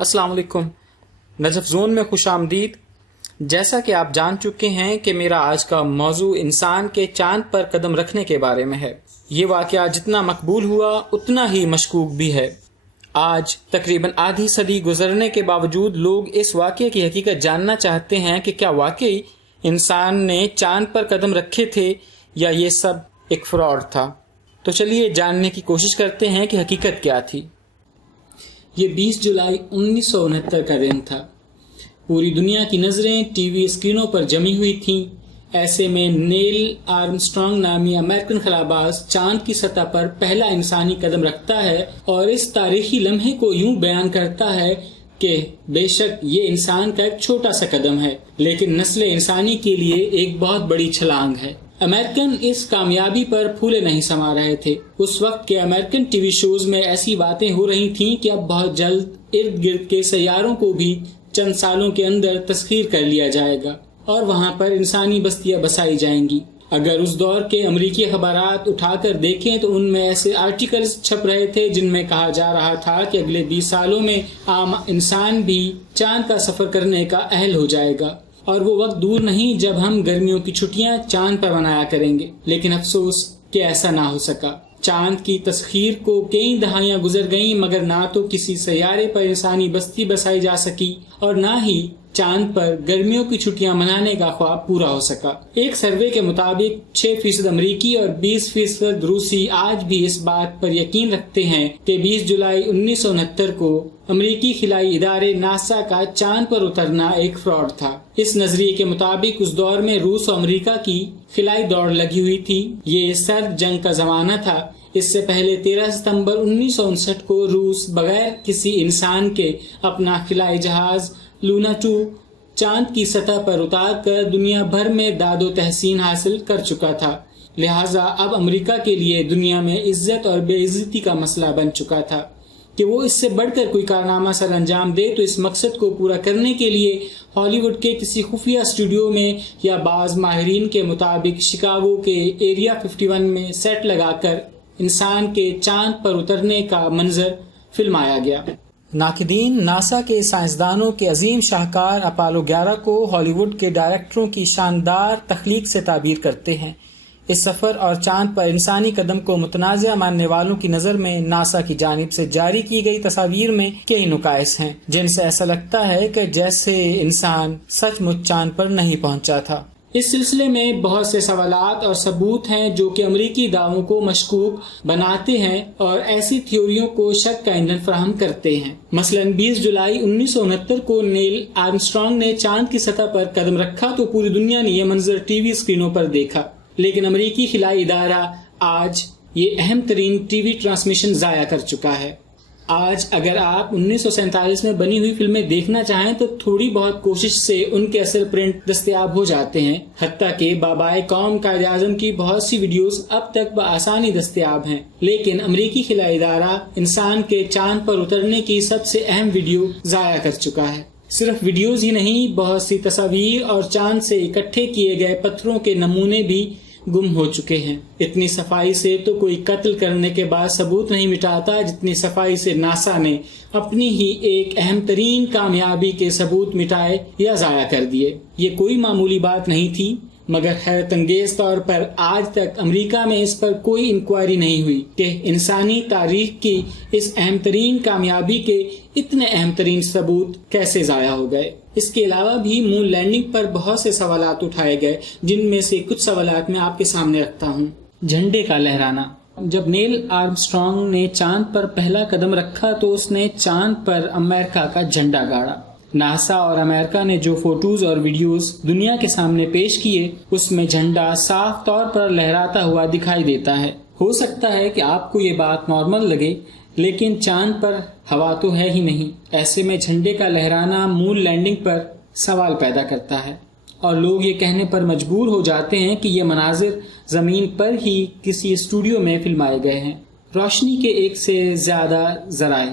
السلام علیکم، Najaf zone میں خوش آمدید۔ جیسا کہ آپ جان چکے ہیں کہ میرا آج کا موضوع انسان کے چاند پر قدم رکھنے کے بارے میں ہے۔ یہ واقعہ جتنا مقبول ہوا اتنا ہی مشکوک بھی ہے۔ آج تقریباً آدھی صدی گزرنے کے باوجود لوگ اس واقعے کی حقیقت جاننا چاہتے ہیں کہ کیا واقعی انسان نے چاند پر قدم رکھے تھے یا یہ سب ایک فراڈ تھا۔ تو چلیے جاننے کی کوشش کرتے ہیں کہ حقیقت کیا تھی۔ یہ 20 جولائی 1969 کا دن تھا۔ پوری دنیا کی نظریں ٹی وی اسکرینوں پر جمی ہوئی تھیں۔ ایسے میں نیل آرمسٹرانگ نامی امریکن خلاباز چاند کی سطح پر پہلا انسانی قدم رکھتا ہے اور اس تاریخی لمحے کو یوں بیان کرتا ہے کہ بے شک یہ انسان کا ایک چھوٹا سا قدم ہے لیکن نسل انسانی کے لیے ایک بہت بڑی چھلانگ ہے۔ امریکن اس کامیابی پر پھولے نہیں سما رہے تھے۔ اس وقت کے امریکن ٹی وی شوز میں ایسی باتیں ہو رہی تھیں کہ اب بہت جلد ارد گرد کے سیاروں کو بھی چند سالوں کے اندر تسخیر کر لیا جائے گا اور وہاں پر انسانی بستیاں بسائی جائیں گی۔ اگر اس دور کے امریکی اخبارات اٹھا کر دیکھیں تو ان میں ایسے آرٹیکلز چھپ رہے تھے جن میں کہا جا رہا تھا کہ اگلے 20 سالوں میں عام انسان بھی چاند کا سفر کرنے کا اہل ہو جائے گا اور وہ وقت دور نہیں جب ہم گرمیوں کی چھٹیاں چاند پر منایا کریں گے۔ لیکن افسوس کہ ایسا نہ ہو سکا۔ چاند کی تسخیر کو کئی دہائیاں گزر گئیں مگر نہ تو کسی سیارے پر انسانی بستی بسائی جا سکی اور نہ ہی چاند پر گرمیوں کی چھٹیاں منانے کا خواب پورا ہو سکا۔ ایک سروے کے مطابق 6% امریکی اور 20% روسی آج بھی اس بات پر یقین رکھتے ہیں کہ 20 جولائی 1969 کو امریکی خلائی ادارے ناسا کا چاند پر اترنا ایک فراڈ تھا۔ اس نظریے کے مطابق اس دور میں روس اور امریکہ کی خلائی دوڑ لگی ہوئی تھی۔ یہ سرد جنگ کا زمانہ تھا۔ اس سے پہلے 13 ستمبر 1959 کو روس بغیر کسی انسان کے اپنا خلائی جہاز لونا 2 چاند کی سطح پر اتار کر دنیا بھر میں داد و تحسین حاصل کر چکا تھا۔ لہٰذا اب امریکہ کے لیے دنیا میں عزت اور بے عزتی کا مسئلہ بن چکا تھا کہ وہ اس سے بڑھ کر کوئی کارنامہ سر انجام دے تو اس مقصد کو پورا کرنے کے لیے ہالی ووڈ کے کسی خفیہ اسٹوڈیو میں یا بعض ماہرین کے مطابق شکاگو کے ایریا 51 میں سیٹ لگا کر انسان کے چاند پر اترنے کا منظر فلمایا گیا۔ ناقدین ناسا کے سائنسدانوں کے عظیم شاہکار اپولو 11 کو ہالی ووڈ کے ڈائریکٹروں کی شاندار تخلیق سے تعبیر کرتے ہیں۔ اس سفر اور چاند پر انسانی قدم کو متنازع ماننے والوں کی نظر میں ناسا کی جانب سے جاری کی گئی تصاویر میں کئی نقائص ہیں جن سے ایسا لگتا ہے کہ جیسے انسان سچ مچ چاند پر نہیں پہنچا تھا۔ اس سلسلے میں بہت سے سوالات اور ثبوت ہیں جو کہ امریکی دعووں کو مشکوک بناتے ہیں اور ایسی تھیوریوں کو شک کا ایندھن فراہم کرتے ہیں۔ مثلاً 20 جولائی 1969 کو نیل آرمسٹرانگ نے چاند کی سطح پر قدم رکھا تو پوری دنیا نے یہ منظر ٹی وی اسکرینوں پر دیکھا، لیکن امریکی خلائی ادارہ آج یہ اہم ترین ٹی وی ٹرانسمیشن ضائع کر چکا ہے۔ آج اگر آپ 1947 میں بنی ہوئی فلمیں دیکھنا چاہیں تو تھوڑی بہت کوشش سے ان کے اصل پرنٹ دستیاب ہو جاتے ہیں، حتیٰ کہ بابائے قوم قائد اعظم کی بہت سی ویڈیوز اب تک بآسانی دستیاب ہیں۔ لیکن امریکی خلائی ادارہ انسان کے چاند پر اترنے کی سب سے اہم ویڈیو ضائع کر چکا ہے۔ صرف ویڈیوز ہی نہیں، بہت سی تصاویر اور چاند سے اکٹھے کیے گئے پتھروں کے نمونے بھی گم ہو چکے ہیں۔ اتنی صفائی سے تو کوئی قتل کرنے کے بعد ثبوت نہیں مٹاتا جتنی صفائی سے ناسا نے اپنی ہی ایک اہم ترین کامیابی کے ثبوت مٹائے یا ضائع کر دیے۔ یہ کوئی معمولی بات نہیں تھی مگر حیرت انگیز طور پر آج تک امریکہ میں اس پر کوئی انکوائری نہیں ہوئی کہ انسانی تاریخ کی اس اہم ترین کامیابی کے اتنے اہم ترین ثبوت کیسے ضائع ہو گئے۔ اس کے علاوہ بھی مون لینڈنگ پر بہت سے سوالات اٹھائے گئے جن میں سے کچھ سوالات میں آپ کے سامنے رکھتا ہوں۔ جھنڈے کا لہرانا۔ جب نیل آرمسٹرانگ نے چاند پر پہلا قدم رکھا تو اس نے چاند پر امریکہ کا جھنڈا گاڑا۔ ناسا اور امریکہ نے جو فوٹوز اور ویڈیوز دنیا کے سامنے پیش کیے اس میں جھنڈا صاف طور پر لہراتا ہوا دکھائی دیتا ہے۔ ہو سکتا ہے کہ آپ کو یہ بات نارمل لگے لیکن چاند پر ہوا تو ہے ہی نہیں۔ ایسے میں جھنڈے کا لہرانا مون لینڈنگ پر سوال پیدا کرتا ہے اور لوگ یہ کہنے پر مجبور ہو جاتے ہیں کہ یہ مناظر زمین پر ہی کسی اسٹوڈیو میں فلمائے گئے ہیں۔ روشنی کے ایک سے زیادہ ذرائع۔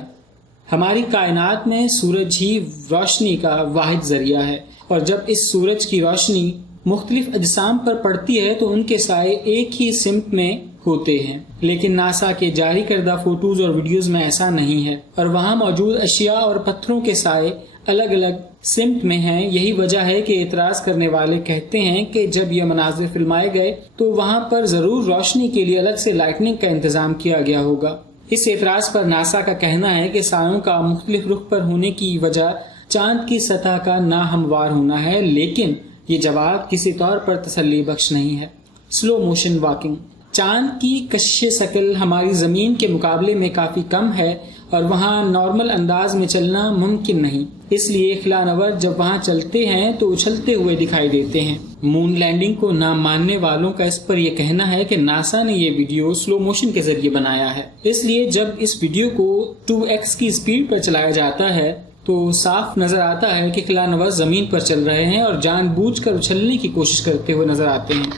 ہماری کائنات میں سورج ہی روشنی کا واحد ذریعہ ہے اور جب اس سورج کی روشنی مختلف اجسام پر پڑتی ہے تو ان کے سائے ایک ہی سمت میں ہوتے ہیں، لیکن ناسا کے جاری کردہ فوٹوز اور ویڈیوز میں ایسا نہیں ہے، اور وہاں موجود اشیاء اور پتھروں کے سائے الگ الگ سمت میں ہیں۔ یہی وجہ ہے کہ اعتراض کرنے والے کہتے ہیں کہ جب یہ مناظر فلمائے گئے تو وہاں پر ضرور روشنی کے لیے الگ سے لائٹنگ کا انتظام کیا گیا ہوگا۔ اس اعتراض پر ناسا کا کہنا ہے کہ سایوں کا مختلف رخ پر ہونے کی وجہ چاند کی سطح کا ناہموار ہونا ہے، لیکن یہ جواب کسی طور پر تسلی بخش نہیں ہے۔ Slow motion walking. چاند کی کشش شکل ہماری زمین کے مقابلے میں کافی کم ہے اور وہاں نارمل انداز میں چلنا ممکن نہیں، اس لیے خلا نورد جب وہاں چلتے ہیں تو اچھلتے ہوئے دکھائی دیتے ہیں۔ مون لینڈنگ کو نہ ماننے والوں کا اس پر یہ کہنا ہے کہ ناسا نے یہ ویڈیو سلو موشن کے ذریعے بنایا ہے، اس لیے جب اس ویڈیو کو 2x کی سپیڈ پر چلایا جاتا ہے تو صاف نظر آتا ہے کہ خلا نورد زمین پر چل رہے ہیں اور جان بوجھ کر اچھلنے کی کوشش کرتے ہوئے نظر آتے ہیں۔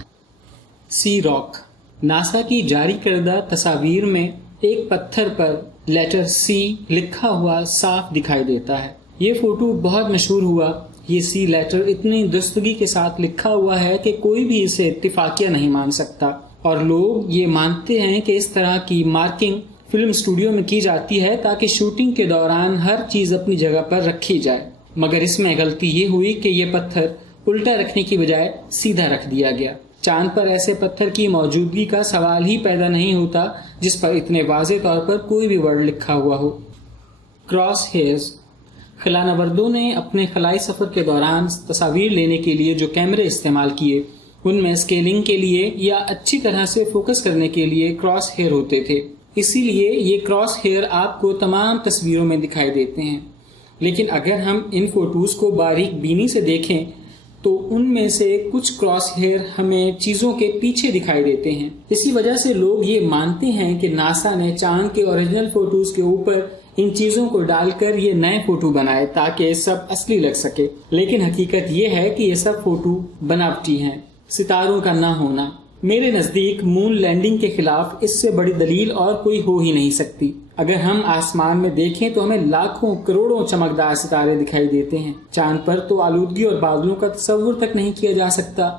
سی راک۔ ناسا کی جاری کردہ تصاویر میں ایک پتھر پر لیٹر سی لکھا ہوا صاف دکھائی دیتا ہے۔ یہ فوٹو بہت مشہور ہوا۔ یہ سی لیٹر اتنی درستگی کے ساتھ لکھا ہوا ہے کہ کوئی بھی اسے اتفاقیہ نہیں مان سکتا، اور لوگ یہ مانتے ہیں کہ اس طرح کی مارکنگ فلم اسٹوڈیو میں کی جاتی ہے تاکہ شوٹنگ کے دوران ہر چیز اپنی جگہ پر رکھی جائے، مگر اس میں غلطی یہ ہوئی کہ یہ پتھر الٹا رکھنے کی بجائے سیدھا رکھ دیا گیا۔ چاند پر ایسے پتھر کی موجودگی کا سوال ہی پیدا نہیں ہوتا جس پر اتنے واضح طور پر کوئی بھی ورڈ لکھا ہوا ہو۔ Cross here's. خلا نوردوں نے اپنے خلائی سفر کے دوران تصاویر لینے کے لیے جو کیمرے استعمال کیے ان میں اسکیلنگ کے لیے یا اچھی طرح سے فوکس کرنے کے لیے کراس ہیئر ہوتے تھے، اسی لیے یہ کراس ہیئر آپ کو تمام تصویروں میں دکھائی دیتے ہیں۔ لیکن اگر ہم ان فوٹوز کو باریک بینی سے دیکھیں تو ان میں سے کچھ کراس ہیئر ہمیں چیزوں کے پیچھے دکھائی دیتے ہیں۔ اسی وجہ سے لوگ یہ مانتے ہیں کہ ناسا نے چاند کے اوریجنل فوٹوز کے اوپر ان چیزوں کو ڈال کر یہ نئے فوٹو بنائے تاکہ سب اصلی لگ سکے، لیکن حقیقت یہ ہے کہ یہ سب فوٹو بناوٹی ہیں۔ ستاروں کا نہ ہونا۔ میرے نزدیک مون لینڈنگ کے خلاف اس سے بڑی دلیل اور کوئی ہو ہی نہیں سکتی۔ اگر ہم آسمان میں دیکھیں تو ہمیں لاکھوں کروڑوں چمکدار ستارے دکھائی دیتے ہیں۔ چاند پر تو آلودگی اور بادلوں کا تصور تک نہیں کیا جا سکتا۔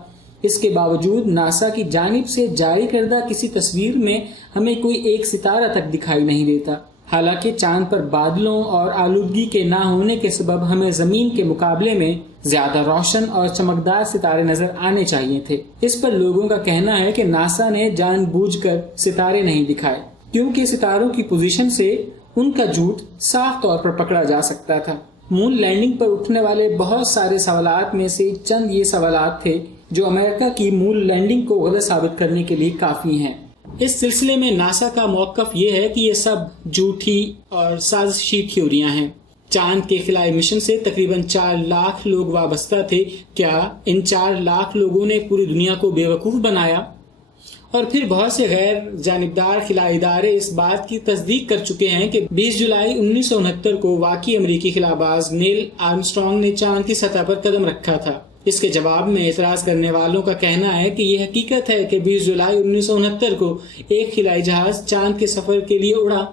اس کے باوجود ناسا کی جانب سے جاری کردہ کسی تصویر میں ہمیں کوئی ایک ستارہ تک دکھائی نہیں دیتا، حالانکہ چاند پر بادلوں اور آلودگی کے نہ ہونے کے سبب ہمیں زمین کے مقابلے میں زیادہ روشن اور چمکدار ستارے نظر آنے چاہیے تھے۔ اس پر لوگوں کا کہنا ہے کہ ناسا نے جان بوجھ کر ستارے نہیں دکھائے، کیونکہ ستاروں کی پوزیشن سے ان کا جھوٹ صاف طور پر پکڑا جا سکتا تھا۔ مون لینڈنگ پر اٹھنے والے بہت سارے سوالات میں سے چند یہ سوالات تھے جو امریکہ کی مون لینڈنگ کو غلط ثابت کرنے کے لیے کافی ہیں۔ اس سلسلے میں ناسا کا موقف یہ ہے کہ یہ سب جھوٹی اور سازشی تھیوریاں ہیں۔ چاند کے خلائی مشن سے تقریباً 4 لاکھ لوگ وابستہ تھے۔ کیا ان 4 لاکھ لوگوں نے پوری دنیا کو بے وقوف بنایا؟ اور پھر بہت سے غیر جانبدار خلائی ادارے اس بات کی تصدیق کر چکے ہیں کہ 20 جولائی 1969 کو واقعی امریکی خلا باز نیل آرمسٹرانگ نے چاند کی سطح پر قدم رکھا تھا۔ اس کے جواب میں اعتراض کرنے والوں کا کہنا ہے کہ یہ حقیقت ہے کہ 20 جولائی 1969 کو ایک خلائی جہاز چاند کے سفر کے لیے اڑا،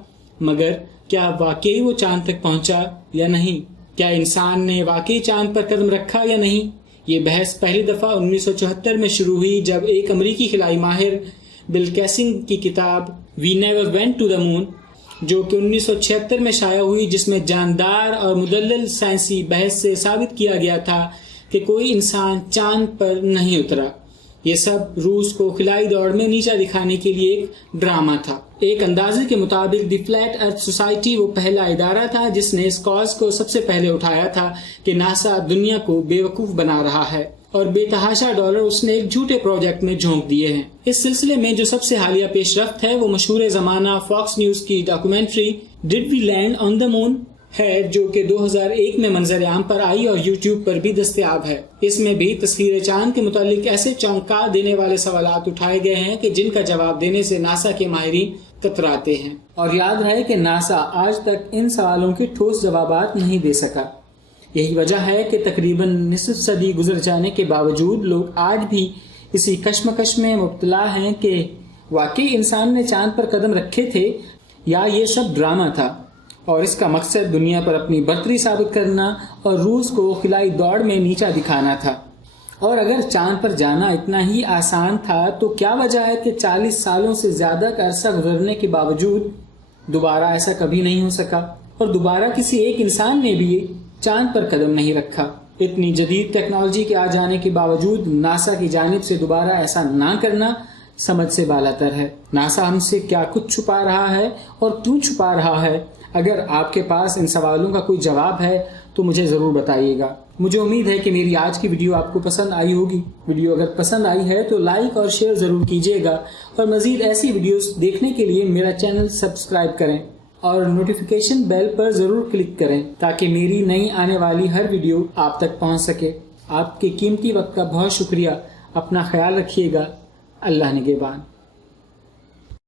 مگر کیا واقعی وہ چاند تک پہنچا یا نہیں؟ کیا انسان نے واقعی چاند پر قدم رکھا یا نہیں؟ یہ بحث پہلی دفعہ 1974 میں شروع ہوئی جب ایک امریکی خلائی ماہر بل کیسنگ کی کتاب we never went to the moon, جو کہ 1976 میں شائع ہوئی، جس میں جاندار اور مدلل سائنسی بحث سے ثابت کیا گیا تھا کہ کوئی انسان چاند پر نہیں اترا۔ یہ سب روس کو خلائی دوڑ میں نیچا دکھانے کے لیے ایک ڈرامہ تھا۔ ایک اندازے کے مطابق دی فلیٹ ارتھ سوسائٹی وہ پہلا ادارہ تھا جس نے اس کاز کو سب سے پہلے اٹھایا تھا کہ ناسا دنیا کو بے وقوف بنا رہا ہے، اور بے تحاشا ڈالر اس نے ایک جھوٹے پروجیکٹ میں جھونک دیے ہیں۔ اس سلسلے میں جو سب سے حالیہ پیش رفت ہے وہ مشہور زمانہ فاکس نیوز کی ڈاکومنٹری ڈڈ وی لینڈ آن دا مون ہے، جو کہ 2001 میں منظر عام پر آئی اور یوٹیوب پر بھی دستیاب ہے۔ اس میں بھی تصویر چاند کے متعلق ایسے چونکا دینے والے سوالات اٹھائے گئے ہیں کہ جن کا جواب دینے سے ناسا کے ماہرین کتراتے ہیں، اور یاد رہے کہ ناسا آج تک ان سوالوں کے ٹھوس جوابات نہیں دے سکا۔ یہی وجہ ہے کہ تقریباً نصف صدی گزر جانے کے باوجود لوگ آج بھی اسی کشمکش میں مبتلا ہیں کہ واقعی انسان نے چاند پر قدم رکھے تھے یا یہ سب ڈرامہ تھا، اور اس کا مقصد دنیا پر اپنی برتری ثابت کرنا اور روس کو خلائی دوڑ میں نیچا دکھانا تھا۔ اور اگر چاند پر جانا اتنا ہی آسان تھا تو کیا وجہ ہے کہ 40 سالوں سے زیادہ کا عرصہ گزرنے کے باوجود دوبارہ ایسا کبھی نہیں ہو سکا، اور دوبارہ کسی ایک انسان نے بھی چاند پر قدم نہیں رکھا۔ اتنی جدید ٹیکنالوجی کے آ جانے کے باوجود ناسا کی جانب سے دوبارہ ایسا نہ کرنا سمجھ سے بالاتر ہے۔ ناسا ہم سے کیا کچھ چھپا رہا ہے اور کیوں چھپا رہا ہے؟ اگر آپ کے پاس ان سوالوں کا کوئی جواب ہے تو مجھے ضرور بتائیے گا۔ مجھے امید ہے کہ میری آج کی ویڈیو آپ کو پسند آئی ہوگی۔ ویڈیو اگر پسند آئی ہے تو لائک اور شیئر ضرور کیجیے گا، اور مزید ایسی ویڈیوز دیکھنے کے لیے میرا چینل سبسکرائب کریں اور نوٹیفیکیشن بیل پر ضرور کلک کریں تاکہ میری نئی آنے والی ہر ویڈیو آپ تک پہنچ سکے۔ آپ کے قیمتی وقت کا بہت شکریہ۔ اپنا خیال رکھیے گا۔ اللہ نگہبان۔